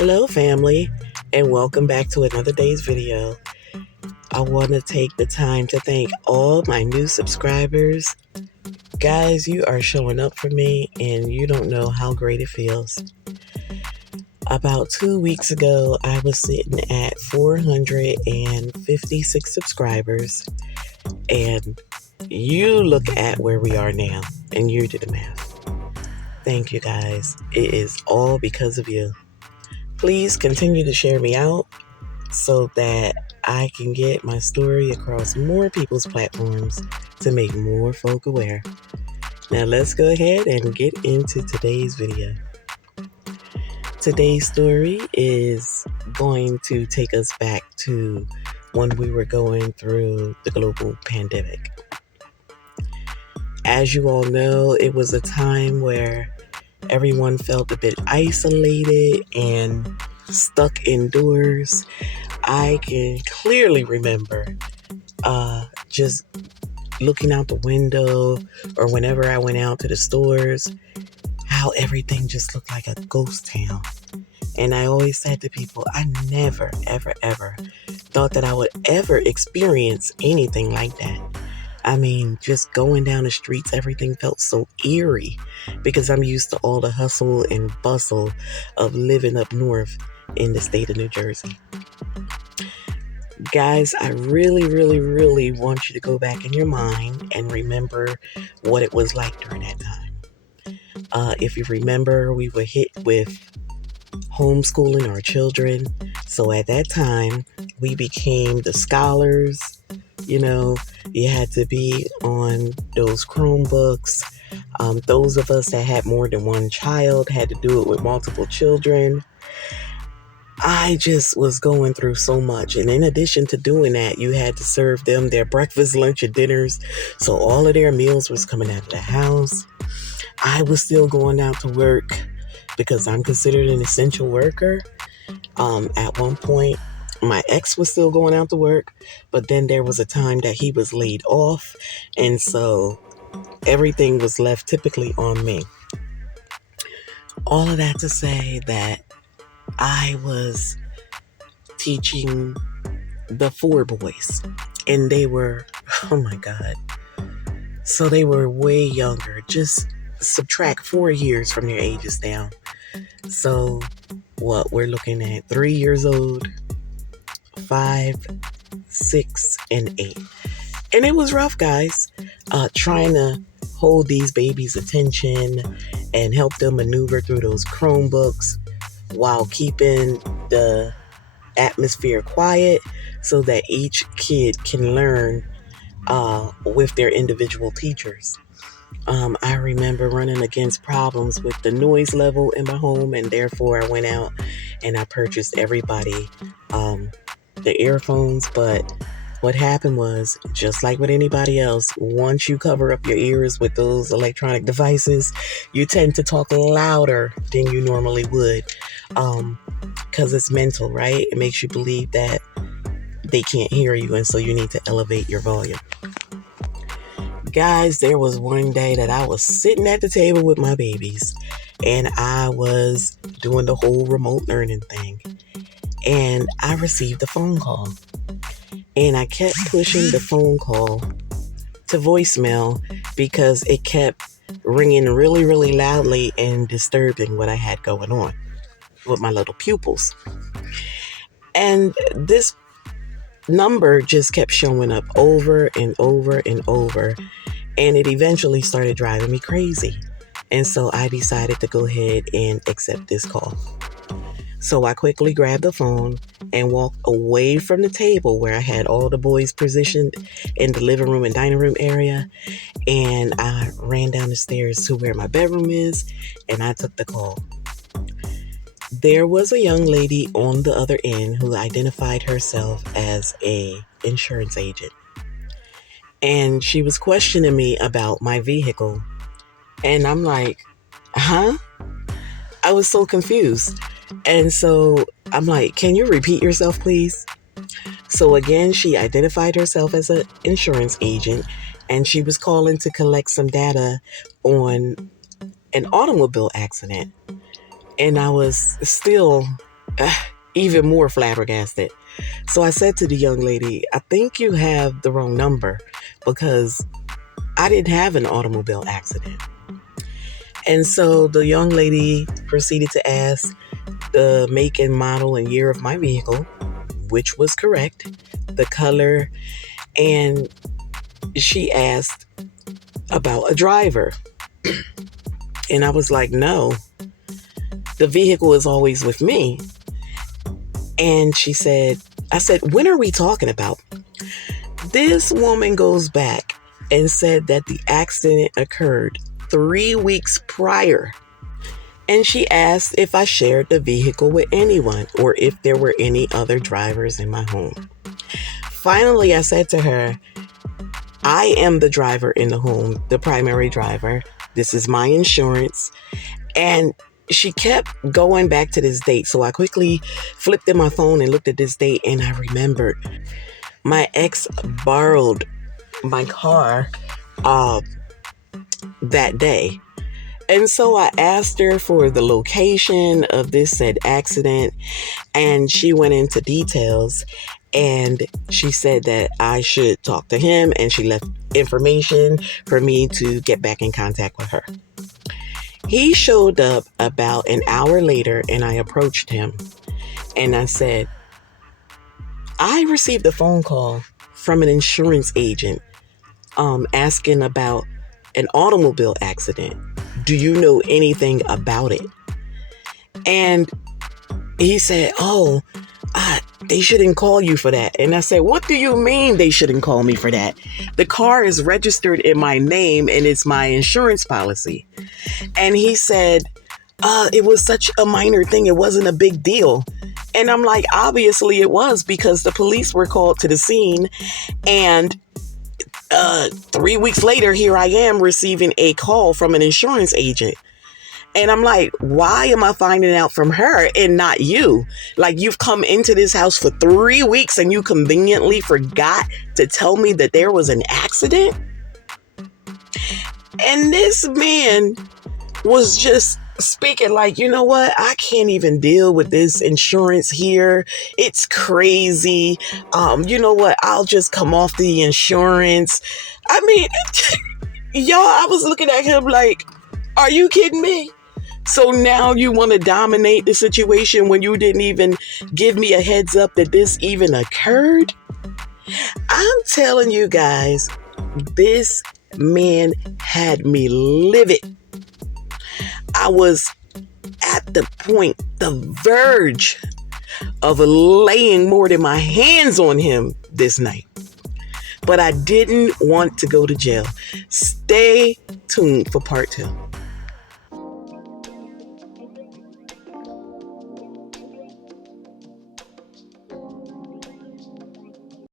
Hello family, and welcome back to another day's video. I want to take the time to thank all my new subscribers. Guys, you are showing up for me and you don't know how great it feels. About 2 weeks ago, I was sitting at 456 subscribers, and you look at where we are now and you do the math. Thank you guys. It is all because of you. Please continue to share me out so that I can get my story across more people's platforms to make more folk aware. Now let's go ahead and get into today's video. Today's story is going to take us back to when we were going through the global pandemic. As you all know, it was a time where everyone felt a bit isolated and stuck indoors. I can clearly remember just looking out the window or whenever I went out to the stores, how everything just looked like a ghost town. And I always said to people, I never, ever, ever thought that I would ever experience anything like that. I mean, just going down the streets, everything felt so eerie because I'm used to all the hustle and bustle of living up north in the state of New Jersey. Guys, I really, really, really want you to go back in your mind and remember what it was like during that time. If you remember, we were hit with homeschooling our children. So at that time, we became the scholars. You know, you had to be on those Chromebooks. Those of us that had more than one child had to do it with multiple children. I just was going through so much. And in addition to doing that, you had to serve them their breakfast, lunch, and dinners. So all of their meals was coming out of the house. I was still going out to work because I'm considered an essential worker. At one point, my ex was still going out to work, but then there was a time that he was laid off. And so everything was left typically on me. All of that to say that I was teaching the 4 boys, and they were, oh my God. So they were way younger. Just subtract 4 years from their ages down. So what we're looking at, 3 years old, 5, 6, and 8. And it was rough, guys, trying to hold these babies' attention and help them maneuver through those Chromebooks while keeping the atmosphere quiet so that each kid can learn with their individual teachers. I remember running against problems with the noise level in my home, and therefore I went out and I purchased everybody the earphones. But what happened was, just like with anybody else, once you cover up your ears with those electronic devices, you tend to talk louder than you normally would, because it's mental, right? It makes you believe that they can't hear you, and so you need to elevate your volume. Guys, there was one day that I was sitting at the table with my babies, and I was doing the whole remote learning thing, and I received a phone call, and I kept pushing the phone call to voicemail because it kept ringing really, really loudly and disturbing what I had going on with my little pupils. And this number just kept showing up over and over and over, and it eventually started driving me crazy. And so I decided to go ahead and accept this call. So I quickly grabbed the phone and walked away from the table where I had all the boys positioned in the living room and dining room area, and I ran down the stairs to where my bedroom is, and I took the call. There was a young lady on the other end who identified herself as an insurance agent. And she was questioning me about my vehicle. And I'm like, huh? I was so confused. And so I'm like, can you repeat yourself, please? So again, she identified herself as an insurance agent, and she was calling to collect some data on an automobile accident. And I was still even more flabbergasted. So I said to the young lady, I think you have the wrong number because I didn't have an automobile accident. And so the young lady proceeded to ask the make and model and year of my vehicle, which was correct, the color, and she asked about a driver. And I was like, no, the vehicle is always with me. And I said, when are we talking about? This woman goes back and said that the accident occurred 3 weeks prior. And she asked if I shared the vehicle with anyone or if there were any other drivers in my home. Finally, I said to her, I am the driver in the home, the primary driver. This is my insurance. And she kept going back to this date. So I quickly flipped in my phone and looked at this date, and I remembered my ex borrowed my car that day. And so I asked her for the location of this said accident, and she went into details, and she said that I should talk to him, and she left information for me to get back in contact with her. He showed up about an hour later, and I approached him and I said, I received a phone call from an insurance agent asking about an automobile accident. Do you know anything about it? And he said, they shouldn't call you for that. And I said, what do you mean they shouldn't call me for that? The car is registered in my name and it's my insurance policy. And he said, it was such a minor thing. It wasn't a big deal. And I'm like, obviously it was, because the police were called to the scene. And 3 weeks later, here I am receiving a call from an insurance agent. And I'm like, why am I finding out from her and not you? Like, you've come into this house for 3 weeks and you conveniently forgot to tell me that there was an accident? And this man was just speaking like, you know what? I can't even deal with this insurance here. It's crazy. You know what? I'll just come off the insurance. I mean, y'all, I was looking at him like, are you kidding me? So now you want to dominate the situation when you didn't even give me a heads up that this even occurred? I'm telling you guys, this man had me livid. I was at the point, the verge of laying more than my hands on him this night. But I didn't want to go to jail. Stay tuned for part 2.